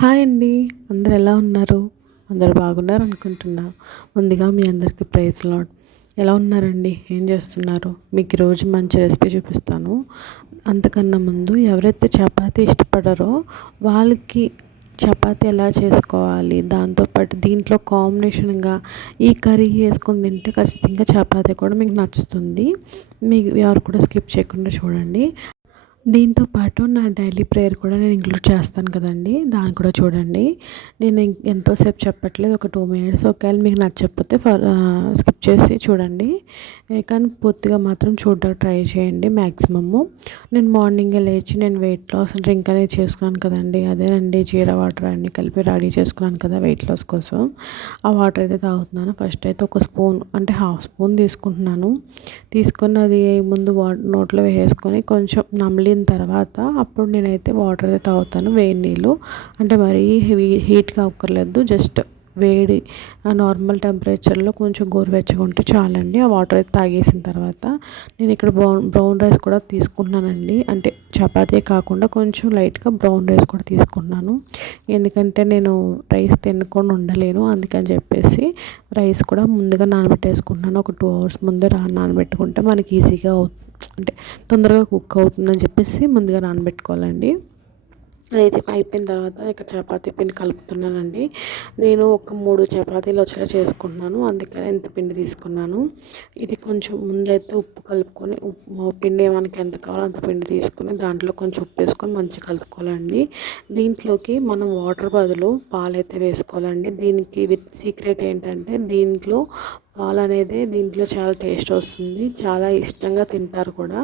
Hi అండి. అందరు ఎలా ఉన్నారు? అందరు బాగున్నారు అనుకుంటున్నా. ముందుగా మీ అందరికీ ప్రైజ్ లాడ్. ఎలా ఉన్నారండి? ఏం చేస్తున్నారు? మీకు ఈరోజు మంచి రెసిపీ చూపిస్తాను. అంతకన్నా ముందు ఎవరైతే చపాతీ ఇష్టపడరో వాళ్ళకి చపాతీ ఎలా చేసుకోవాలి? దాంతోపాటు దీంట్లో కాంబినేషన్గా ఈ కర్రీ వేసుకొని తింటే ఖచ్చితంగా చపాతీ కూడా మీకు నచ్చుతుంది. మీకు ఎవరు కూడా స్కిప్ చేయకుండా చూడండి. దీంతో పాటు నా డైలీ ప్రేయర్ కూడా నేను ఇంక్లూడ్ చేస్తాను కదండి. దాన్ని కూడా చూడండి. నేను ఎంతోసేపు చెప్పట్లేదు ఒక టూ మినిట్స్. ఒకవేళ మీకు నచ్చకపోతే ఫర్ స్కిప్ చేసి చూడండి. కానీ పూర్తిగా మాత్రం చూడడానికి ట్రై చేయండి మ్యాక్సిమము నేను మార్నింగే లేచి నేను వెయిట్ లాస్ డ్రింక్ అనేది చేసుకున్నాను కదండి. అదేనండి జీరా వాటర్ అన్ని కలిపి రెడీ చేసుకున్నాను కదా వెయిట్ లాస్ కోసం. ఆ వాటర్ అయితే తాగుతున్నాను. ఫస్ట్ అయితే ఒక స్పూన్ అంటే హాఫ్ స్పూన్ తీసుకుంటున్నాను. తీసుకొని అది ముందు వా నోట్లో వేసుకొని కొంచెం నమిలి అయిన తర్వాత అప్పుడు నేనైతే వాటర్ అయితే తాగుతాను వేడి నీళ్ళు. అంటే మరీ హెవీ హీట్గా అవ్వక్కర్లేదు జస్ట్ వేడి నార్మల్ టెంపరేచర్లో కొంచెం గోరువెచ్చగా ఉంటే చాలండి. ఆ వాటర్ అయితే తాగేసిన తర్వాత నేను ఇక్కడ బ్రౌన్ బ్రౌన్ రైస్ కూడా తీసుకుంటున్నానండి. అంటే చపాతీ కాకుండా కొంచెం లైట్గా బ్రౌన్ రైస్ కూడా తీసుకున్నాను ఎందుకంటే నేను రైస్ తినకుండా ఉండలేను అందుకని చెప్పేసి రైస్ కూడా ముందుగా నానబెట్టేసుకుంటున్నాను. ఒక టూ అవర్స్ ముందు నానబెట్టుకుంటే మనకి ఈజీగా అవుతుంది. అంటే తొందరగా కుక్ అవుతుందని చెప్పేసి ముందుగా నానబెట్టుకోవాలండి. అదైతే అయిపోయిన తర్వాత ఇక్కడ చపాతీ పిండి కలుపుతున్నానండి. నేను ఒక మూడు చపాతీలు వచ్చేలా చేసుకుంటున్నాను. అందుకని ఎంత పిండి తీసుకున్నాను. ఇది కొంచెం ముందైతే ఉప్పు కలుపుకొని ఉప్పు పిండి మనకి ఎంత కావాలో అంత పిండి తీసుకొని దాంట్లో కొంచెం ఉప్పు వేసుకొని మంచిగా కలుపుకోవాలండి. దీంట్లోకి మనం వాటర్ బదులు పాలు అయితే వేసుకోవాలండి. దీనికి ఇది సీక్రెట్ ఏంటంటే దీంట్లో పాలు అనేది దీంట్లో చాలా టేస్ట్ వస్తుంది. చాలా ఇష్టంగా తింటారు కూడా.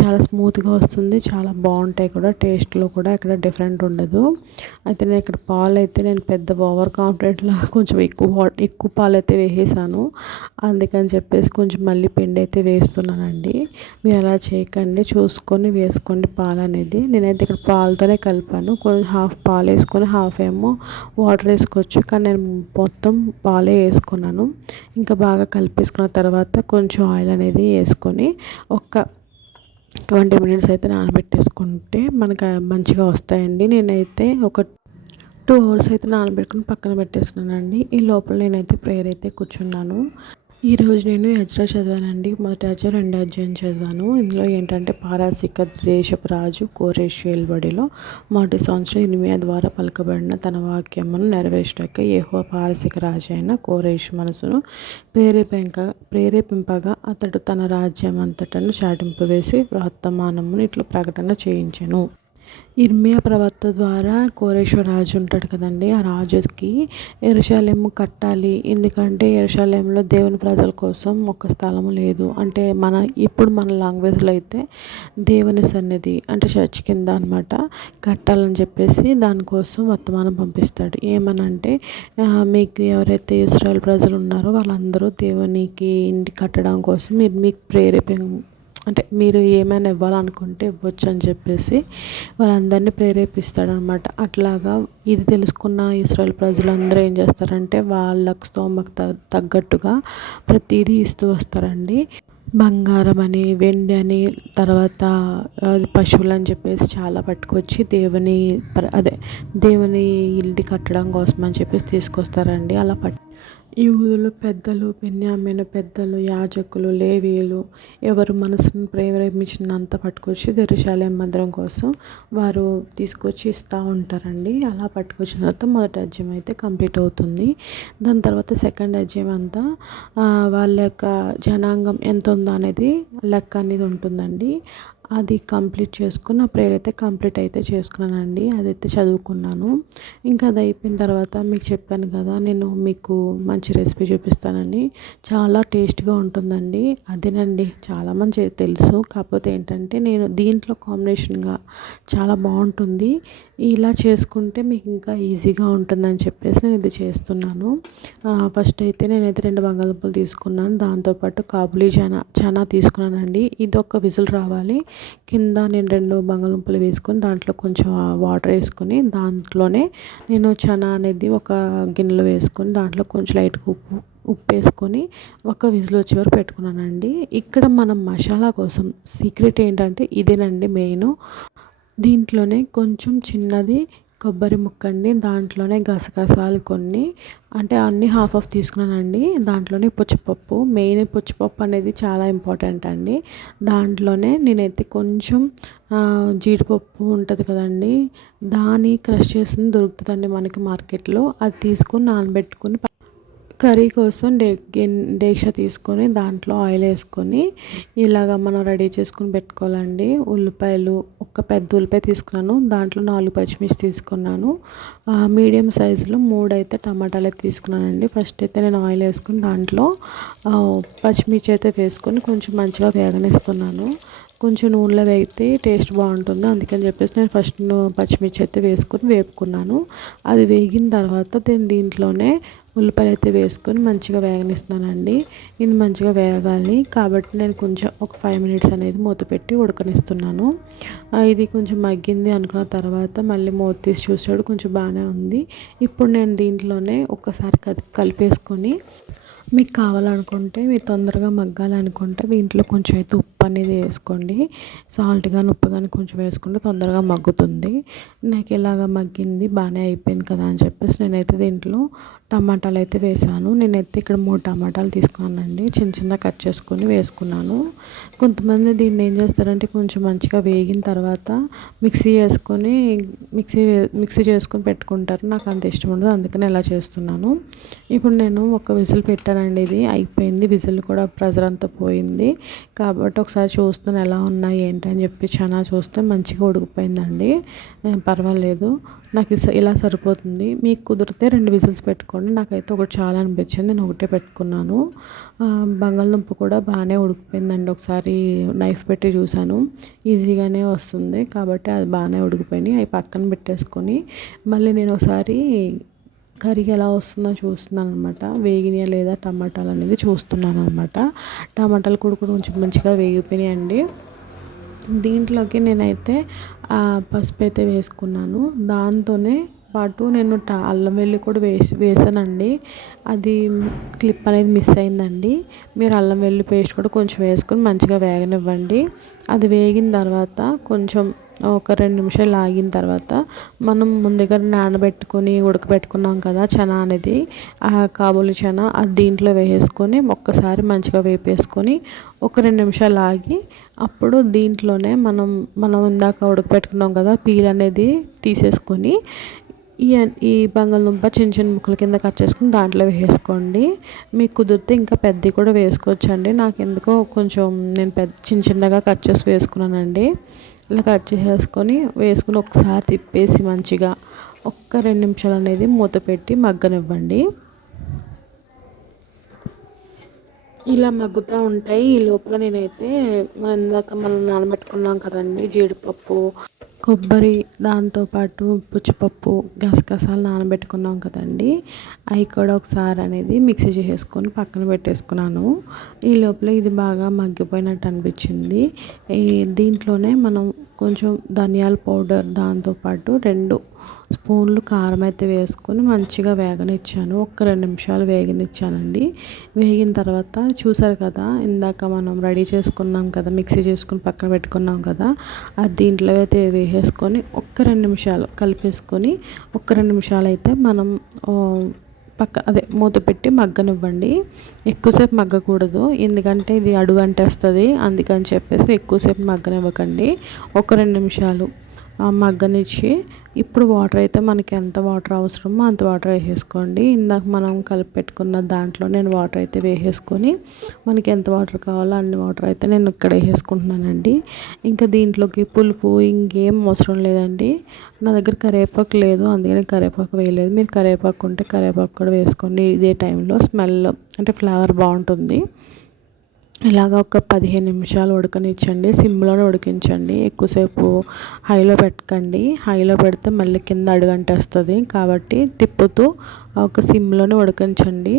చాలా స్మూత్గా వస్తుంది. చాలా బాగుంటాయి కూడా. టేస్ట్లో కూడా ఇక్కడ డిఫరెంట్ ఉండదు. అయితే నేను ఇక్కడ పాలు అయితే నేను పెద్ద ఓవర్ కాన్ఫిడెంట్లో కొంచెం ఎక్కువ ఎక్కువ పాలు అయితే వేసేసాను. అందుకని చెప్పేసి కొంచెం మళ్ళీ పిండి అయితే వేస్తున్నానండి. మీరు అలా చేయకండి. చూసుకొని వేసుకోండి పాలు అనేది. నేనైతే ఇక్కడ పాలతోనే కలిపాను. కొంచెం హాఫ్ పాలు వేసుకొని హాఫ్ ఏమో వాటర్ వేసుకోవచ్చు. కానీ నేను మొత్తం పాలే వేసుకున్నాను. ఇంకా బాగా కలిపేసుకున్న తర్వాత కొంచెం ఆయిల్ అనేది వేసుకొని ఒక ట్వంటీ మినిట్స్ అయితే నానబెట్టేసుకుంటే మనకు మంచిగా వస్తాయండి. నేనైతే ఒక టూ అవర్స్ అయితే నానబెట్టుకుని పక్కన పెట్టేస్తున్నానండి. ఈ లోపల నేనైతే ప్రేయర్ అయితే కూర్చున్నాను. ఈరోజు నేను ఎజ్రా చదివానండి. మొదటి అధ్యాయం రెండు అధ్యాయం చదివాను. ఇందులో ఏంటంటే పారాసిక దేశపు రాజు కోరేష్ ఎల్బడిలో మొదటి సంవత్సరం ఇనిమియా ద్వారా పలకబడిన తన వాక్యమును నెరవేర్చక ఏహో పారసిక రాజు అయిన కోరేష్ మనసును ప్రేరేపింక ప్రేరేపింపగా అతడు తన రాజ్యం అంతటను చాటింపు వేసి వర్తమానమును ఇట్లా ప్రకటన చేయించెను. ఇర్మియా ప్రవక్త ద్వారా కోరేశ్వర రాజు ఉంటాడు కదండి ఆ రాజుకి ఎరుశాలెము కట్టాలి. ఎందుకంటే ఎరుషాలేంలో దేవుని ప్రజల కోసం ఒక స్థలము లేదు. అంటే మన ఇప్పుడు మన లాంగ్వేజ్లో అయితే దేవుని సన్నిధి అంటే చర్చ్ కింద అనమాట కట్టాలని చెప్పేసి దానికోసం వర్తమానం పంపిస్తాడు. ఏమనంటే మీకు ఎవరైతే ఇస్రాయల్ ప్రజలు ఉన్నారో వాళ్ళందరూ దేవునికి ఇంటి కట్టడం కోసం మీరు మీకు ప్రేరేపి అంటే మీరు ఏమైనా ఇవ్వాలనుకుంటే ఇవ్వచ్చు అని చెప్పేసి వాళ్ళందరినీ ప్రేరేపిస్తాడనమాట. అట్లాగా ఇది తెలుసుకున్న ఇస్రాయల్ ప్రజలందరూ ఏం చేస్తారంటే వాళ్ళకు స్తోమకు తగ్గట్టుగా ప్రతిదీ ఇస్తూ వస్తారండి. బంగారం అని వెండి అని తర్వాత పశువులు అని చెప్పేసి చాలా పట్టుకొచ్చి దేవుని అదే దేవుని ఇల్లు కట్టడం కోసం అని చెప్పేసి తీసుకొస్తారండి. అలా పట్ యూదులు పెద్దలు బెన్యామీన పెద్దలు యాజకులు లేవీయులు ఎవరు మనసును ప్రేరేపించినంత పట్టుకొచ్చి దెరుశాలేం మందిరం కోసం వారు తీసుకొచ్చి ఇస్తూ ఉంటారండి. అలా పట్టుకొచ్చిన తర్వాత మొదటి అజ్యం అయితే కంప్లీట్ అవుతుంది. దాని తర్వాత సెకండ్ అజ్యం అంతా వాళ్ళ యొక్క జనాంగం ఎంత ఉందో అనేది లెక్క అనేది ఉంటుందండి. అది కంప్లీట్ చేసుకుని నా ప్రేయర్ అయితే కంప్లీట్ అయితే చేసుకున్నానండి. అదైతే చదువుకున్నాను. ఇంకా అది అయిపోయిన తర్వాత మీకు చెప్పాను కదా నేను మీకు మంచి రెసిపీ చూపిస్తానని. చాలా టేస్ట్గా ఉంటుందండి. అదేనండి చాలామంది తెలుసు. కాకపోతే ఏంటంటే నేను దీంట్లో కాంబినేషన్గా చాలా బాగుంటుంది. ఇలా చేసుకుంటే మీకు ఇంకా ఈజీగా ఉంటుందని చెప్పేసి నేను ఇది చేస్తున్నాను. ఫస్ట్ అయితే నేనైతే రెండు బంగాళదుంపలు తీసుకున్నాను. దాంతోపాటు కాబులీ చనా చనా తీసుకున్నానండి. ఇది ఒక విజిల్ రావాలి. కింద నేను రెండు బంగాళదుంపలు వేసుకొని దాంట్లో కొంచెం వాటర్ వేసుకొని దాంట్లోనే నేను చనా అనేది ఒక గిన్నెలో వేసుకొని దాంట్లో కొంచెం లైట్గా ఉప్పు ఉప్పు వేసుకొని ఒక విజిల్ వచ్చే వరకు పెట్టుకున్నానండి. ఇక్కడ మనం మసాలా కోసం సీక్రెట్ ఏంటంటే ఇదేనండి మెయిన్. దీంట్లోనే కొంచెం చిన్నది కొబ్బరి ముక్కండి దాంట్లోనే గసగసాలు కొన్ని. అంటే అన్నీ హాఫ్ ఆఫ్ తీసుకున్నానండి. దాంట్లోనే పుచ్చిపప్పు. మెయిన్ పుచ్చిపప్పు అనేది చాలా ఇంపార్టెంట్ అండి. దాంట్లోనే నేనైతే కొంచెం జీడిపప్పు ఉంటుంది కదండి దాని క్రష్ చేసింది దొరుకుతుందండి మనకి మార్కెట్లో. అది తీసుకుని నానబెట్టుకుని కర్రీ కోసం డే డేక్ష తీసుకొని దాంట్లో ఆయిల్ వేసుకొని ఇలాగ మనం రెడీ చేసుకుని పెట్టుకోవాలండి. ఉల్లిపాయలు ఒక పెద్ద ఉల్లిపాయ తీసుకున్నాను. దాంట్లో నాలుగు పచ్చిమిర్చి తీసుకున్నాను. మీడియం సైజులో మూడు అయితే టమాటాలు అయితే తీసుకున్నానండి. ఫస్ట్ అయితే నేను ఆయిల్ వేసుకుని దాంట్లో పచ్చిమిర్చి అయితే వేసుకొని కొంచెం మంచిగా వేగనిస్తున్నాను. కొంచెం నూనెలో వేగితే టేస్ట్ బాగుంటుంది. అందుకని చెప్పేసి నేను ఫస్ట్ పచ్చిమిర్చి అయితే వేసుకొని వేపుకున్నాను. అది వేగిన తర్వాత నేను దీంట్లోనే ఉల్లిపాయలు అయితే వేసుకొని మంచిగా వేగనిస్తున్నానండి. ఇది మంచిగా వేగాలి కాబట్టి నేను కొంచెం ఒక ఫైవ్ మినిట్స్ అనేది మూత పెట్టి ఉడకనిస్తున్నాను. ఇది కొంచెం మగ్గింది అనుకున్న తర్వాత మళ్ళీ మూత తీసి చూసాడు కొంచెం బాగానే ఉంది. ఇప్పుడు నేను దీంట్లోనే ఒక్కసారి కలిపేసుకొని మీకు కావాలనుకుంటే మీరు తొందరగా మగ్గాలనుకుంటే దీంట్లో కొంచెం అయితే ఉప్పు అనేది వేసుకోండి సాల్ట్ కానీ ఉప్పు కానీ కొంచెం వేసుకుంటే తొందరగా మగ్గుతుంది. నాకు ఇలాగ మగ్గింది బాగానే అయిపోయింది కదా అని చెప్పేసి నేనైతే దీంట్లో టమాటాలు అయితే వేసాను. నేనైతే ఇక్కడ మూడు టమాటాలు తీసుకున్నానండి. చిన్న చిన్న కట్ చేసుకొని వేసుకున్నాను. కొంతమంది దీన్ని ఏం చేస్తారంటే కొంచెం మంచిగా వేగిన తర్వాత మిక్సీ వేసుకొని మిక్సీ మిక్సీ చేసుకొని పెట్టుకుంటారు. నాకు అంత ఇష్టం ఉండదు అందుకని ఇలా చేస్తున్నాను. ఇప్పుడు నేను ఒక విజిల్ పెట్టానండి ఇది. అయిపోయింది. విజిల్ కూడా ప్రెజర్ అంతా పోయింది. కాబట్టి ఒక ఒకసారి చూస్తాను ఎలా ఉన్నాయి ఏంటి అని చెప్పి చాలా చూస్తే మంచిగా ఉడికిపోయిందండి. పర్వాలేదు. నాకు ఇలా సరిపోతుంది. మీకు కుదిరితే రెండు విజిల్స్ పెట్టుకోండి. నాకైతే ఒకటి చాలా అనిపించింది. నేను ఒకటే పెట్టుకున్నాను. బంగాళదుంప కూడా బాగానే ఉడికిపోయిందండి. ఒకసారి నైఫ్ పెట్టి చూశాను. ఈజీగానే వస్తుంది. కాబట్టి అది బాగానే ఉడికిపోయినాయి. అవి పక్కన పెట్టేసుకొని మళ్ళీ నేను ఒకసారి కర్రీ ఎలా వస్తుందో చూస్తున్నాను అనమాట వేగినాయా లేదా టమాటాలు అనేది చూస్తున్నాను అనమాట టమాటాలు కూడా కొంచెం మంచిగా వేగిపోయినాయండి. దీంట్లోకి నేనైతే పసుపు అయితే వేసుకున్నాను. దాంతోనే పాటు నేను అల్లం వెల్లి కూడా వేసి వేసానండి. అది క్లిప్ అనేది మిస్ అయిందండి. మీరు అల్లం వెల్లి పేస్ట్ కూడా కొంచెం వేసుకొని మంచిగా వేగనివ్వండి. అది వేగిన తర్వాత కొంచెం ఒక రెండు నిమిషాలు ఆగిన తర్వాత మనం ముందుగా నానబెట్టుకొని ఉడకబెట్టుకున్నాం కదా చనా అనేది ఆ కాబూలి చనా అది దీంట్లో వేసేసుకొని ఒక్కసారి మంచిగా వేపేసుకొని ఒక రెండు నిమిషాలు ఆగి అప్పుడు దీంట్లోనే మనం మనం ఇందాక ఉడకబెట్టుకున్నాం కదా పీల్ అనేది తీసేసుకొని ఈ ఈ బంగాళదుంప చిన్న చిన్న ముక్కల కింద కట్ చేసుకుని దాంట్లో వేసుకోండి. మీకు కుదిరితే ఇంకా పెద్ద కూడా వేసుకోవచ్చండి. నాకు ఎందుకో కొంచెం నేను పెద్ద చిన్న చిన్నగా కట్ చేసి వేసుకున్నానండి. ఇలా కట్ చేసేసుకొని వేసుకుని ఒకసారి తిప్పేసి మంచిగా ఒక్క రెండు నిమిషాలు అనేది మూత పెట్టి మగ్గనివ్వండి. ఇలా మగ్గుతూ ఉంటాయి. ఈ లోపల నేనైతే మనం ఇందాక మనం నానబెట్టుకున్నాం కదండి జీడిపప్పు. కొబ్బరి దాంతోపాటు పుచ్చిపప్పు గసగసాలు నానబెట్టుకున్నాం కదండి. అవి కూడా ఒకసారి అనేది మిక్సీ చేసేసుకొని పక్కన పెట్టేసుకున్నాను. ఈ లోపల ఇది బాగా మగ్గిపోయినట్టు అనిపించింది. ఈ దీంట్లోనే మనం కొంచెం ధనియాల పౌడర్ దాంతోపాటు రెండు స్పూన్లు కారం అయితే వేసుకొని మంచిగా వేగనిచ్చాను. ఒక రెండు నిమిషాలు వేగనిచ్చానండి. వేగిన తర్వాత చూసారు కదా ఇందాక మనం రెడీ చేసుకున్నాం కదా మిక్సీ చేసుకుని పక్కన పెట్టుకున్నాం కదా అది దీంట్లో అయితే వేసేసుకొని ఒక్క రెండు నిమిషాలు కలిపేసుకొని ఒక్క రెండు నిమిషాలు అయితే మనం పక్క అదే మూత పెట్టి మగ్గనివ్వండి. ఎక్కువసేపు మగ్గకూడదు ఎందుకంటే ఇది అడుగు అంటేస్తుంది అందుకని చెప్పేసి ఎక్కువసేపు మగ్గనివ్వకండి. ఒక రెండు నిమిషాలు మగ్గనిచ్చి ఇప్పుడు వాటర్ అయితే మనకి ఎంత వాటర్ అవసరమో అంత వాటర్ వేసేసుకోండి. ఇందాక మనం కలిపి పెట్టుకున్న దాంట్లో నేను వాటర్ అయితే వేసేసుకొని మనకి ఎంత వాటర్ కావాలో అన్ని వాటర్ అయితే నేను ఇక్కడ వేసేసుకుంటున్నానండి ఇంకా దీంట్లోకి పులుపు ఇంకేం అవసరం లేదండి. నా దగ్గర కరివేపాకు లేదు అందుకని కరివేపాకు వేయలేదు. మీరు కరివేపాకు ఉంటే కరివేపాకు కూడా వేసుకోండి. ఇదే టైంలో స్మెల్ అంటే ఫ్లేవర్ బాగుంటుంది. ఇలాగ ఒక పదిహేను నిమిషాలు ఉడకనిచ్చండి. సిమ్లోనే ఉడికించండి. ఎక్కువసేపు హైలో పెట్టకండి. హైలో పెడితే మళ్ళీ కింద అడుగంటేస్తుంది. కాబట్టి తిప్పుతూ ఒక సిమ్లోనే ఉడకించండి.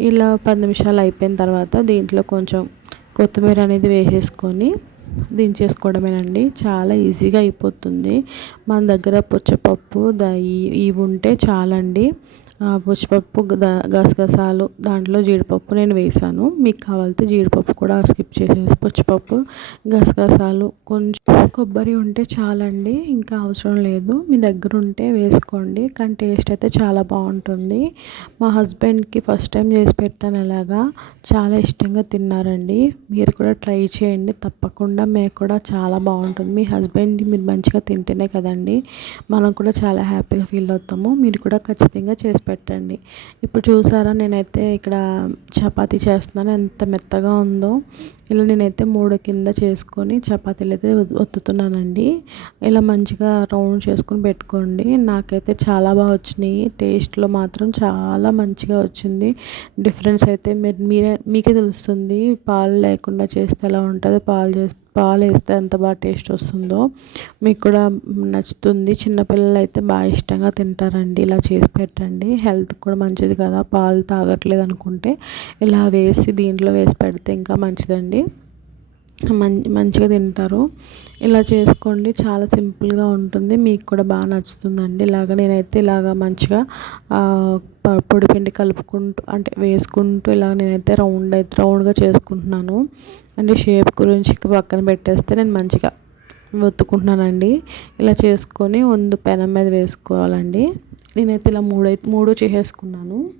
ఇలా పది నిమిషాలు అయిపోయిన తర్వాత దీంట్లో కొంచెం కొత్తిమీర అనేది వేసేసుకొని దించేసుకోవడమేనండి. చాలా ఈజీగా అయిపోతుంది. మన దగ్గర పుచ్చపప్పు ద ఇవి ఉంటే చాలండి. పుచ్చిపప్పు గసగసాలు దాంట్లో జీడిపప్పు నేను వేసాను మీకు కావాలితే జీడిపప్పు కూడా స్కిప్ చేసేసి పుచ్చిపప్పు గసగసాలు కొంచెం కొబ్బరి ఉంటే చాలండి ఇంకా అవసరం లేదు. మీ దగ్గర ఉంటే వేసుకోండి కానీ టేస్ట్ అయితే చాలా బాగుంటుంది. మా హస్బెండ్కి ఫస్ట్ టైం చేసి పెట్టాను ఎలాగా చాలా ఇష్టంగా తిన్నారండి. మీరు కూడా ట్రై చేయండి తప్పకుండా మీకు కూడా చాలా బాగుంటుంది. మీ హస్బెండ్ మీరు మంచిగా తింటేనే కదండి మనం కూడా చాలా హ్యాపీగా ఫీల్ అవుతాము. మీరు కూడా ఖచ్చితంగా చేసి పెట్టండి. ఇప్పుడు చూసారా నేనైతే ఇక్కడ చపాతీ చేస్తున్నాను. ఎంత మెత్తగా ఉందో. ఇలా నేనైతే మూడు కింద చేసుకొని చపాతీలు అయితే ఒత్తుతున్నానండి ఇలా మంచిగా రౌండ్ చేసుకొని పెట్టుకోండి. నాకైతే చాలా బాగా వచ్చినాయి. టేస్ట్లో మాత్రం చాలా మంచిగా వచ్చింది. డిఫరెన్స్ అయితే మీరు మీరే మీకే తెలుస్తుంది. పాలు లేకుండా చేస్తే ఎలా ఉంటుందో? పాలు చేస్తే పాలు వేస్తే ఎంత బాగా టేస్ట్ వస్తుందో మీకు కూడా నచ్చుతుంది. చిన్నపిల్లలు అయితే బాగా ఇష్టంగా తింటారండి. ఇలా చేసి పెట్టండి. హెల్త్ కూడా మంచిది కదా. పాలు తాగట్లేదు అనుకుంటే ఇలా వేసి దీంట్లో వేసి పెడితే ఇంకా మంచిదండి. మంచి మంచిగా తింటారు. ఇలా చేసుకోండి. చాలా సింపుల్గా ఉంటుంది. మీకు కూడా బాగా నచ్చుతుందండి. ఇలాగ నేనైతే ఇలాగ మంచిగా పొడిపిండి కలుపుకుంటూ అంటే వేసుకుంటూ ఇలా నేనైతే రౌండ్ అయితే రౌండ్గా చేసుకుంటున్నాను. అంటే షేప్ గురించి పక్కన పెట్టేస్తే నేను మంచిగా ఒత్తుకుంటున్నానండి. ఇలా చేసుకొని ముందు పెనం మీద వేసుకోవాలండి. నేనైతే ఇలా మూడు మూడు చేసేసుకున్నాను.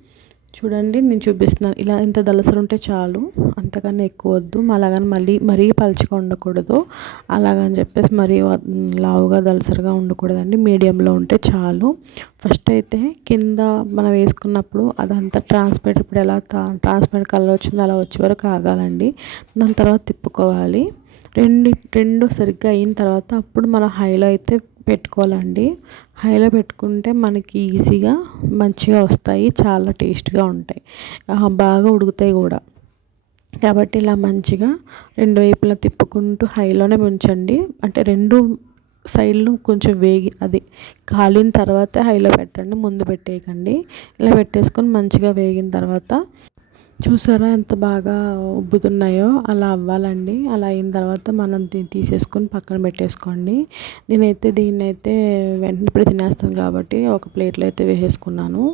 చూడండి నేను చూపిస్తున్నాను. ఇలా ఇంత దలసరు ఉంటే చాలు. అంతకన్నా ఎక్కువ వద్దు. అలాగని మళ్ళీ మరీ పలుచగా ఉండకూడదు. అలాగని చెప్పేసి మరీ లావుగా దలసరుగా ఉండకూడదండి. మీడియంలో ఉంటే చాలు. ఫస్ట్ అయితే కింద మనం వేసుకున్నప్పుడు అదంతా ట్రాన్స్పరెంట్ ఇప్పుడు ఎలా ట్రాన్స్పరెంట్ కలర్ వచ్చిందో అలా వచ్చే వరకు ఆగాలండి. దాని తర్వాత తిప్పుకోవాలి. రెండు రెండు సరిగ్గా అయిన తర్వాత అప్పుడు మనం హైలో అయితే పెట్టుకోవాలండి. హైలో పెట్టుకుంటే మనకి ఈజీగా మంచిగా వస్తాయి చాలా టేస్ట్గా ఉంటాయి. బాగా ఉడుకుతాయి కూడా. కాబట్టి ఇలా మంచిగా రెండు వైపులా తిప్పుకుంటూ హైలోనే ఉంచండి. అంటే రెండు సైడ్లు కొంచెం వేగి అది కాలిన తర్వాత హైలో పెట్టండి ముందు పెట్టేయకండి. ఇలా పెట్టేసుకొని మంచిగా వేగిన తర్వాత చూసారా ఎంత బాగా ఉబ్బుతున్నాయో? అలా అవ్వాలండి. అలా అయిన తర్వాత మనం దీన్ని తీసేసుకొని పక్కన పెట్టేసుకోండి. నేనైతే దీన్ని అయితే వెంటనే ఇప్పుడు తినేస్తాను కాబట్టి ఒక ప్లేట్లో అయితే వేసేసుకున్నాను.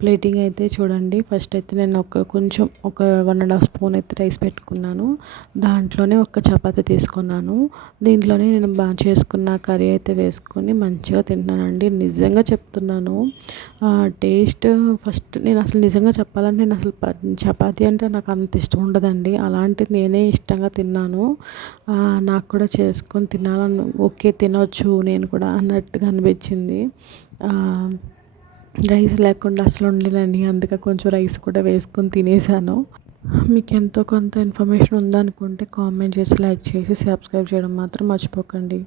ప్లేటింగ్ అయితే చూడండి. ఫస్ట్ అయితే నేను ఒక కొంచెం ఒక వన్ అండ్ హాఫ్ స్పూన్ అయితే రైస్ పెట్టుకున్నాను. దాంట్లోనే ఒక చపాతి తీసుకున్నాను. దీంట్లోనే నేను బాగా చేసుకున్న కర్రీ అయితే వేసుకొని మంచిగా తింటున్నానండి. నిజంగా చెప్తున్నాను. టేస్ట్ ఫస్ట్ నేను అసలు నిజంగా చెప్పాలంటే నేను అసలు చపాతి అంటే నాకు అంత ఇష్టం ఉండదండి. అలాంటిది నేనే ఇష్టంగా తిన్నాను. నాకు కూడా చేసుకొని తినాలని ఓకే తినవచ్చు నేను కూడా అన్నట్టుగా అనిపించింది. రైస్ లేకుండా అసలు ఉండలేనని అందుకే కొంచెం రైస్ కూడా వేసుకొని తినేసాను. మీకు ఎంతో కొంత ఇన్ఫర్మేషన్ ఉందనుకుంటే కామెంట్ చేసి లైక్ చేసి సబ్స్క్రైబ్ చేయడం మాత్రం మర్చిపోకండి.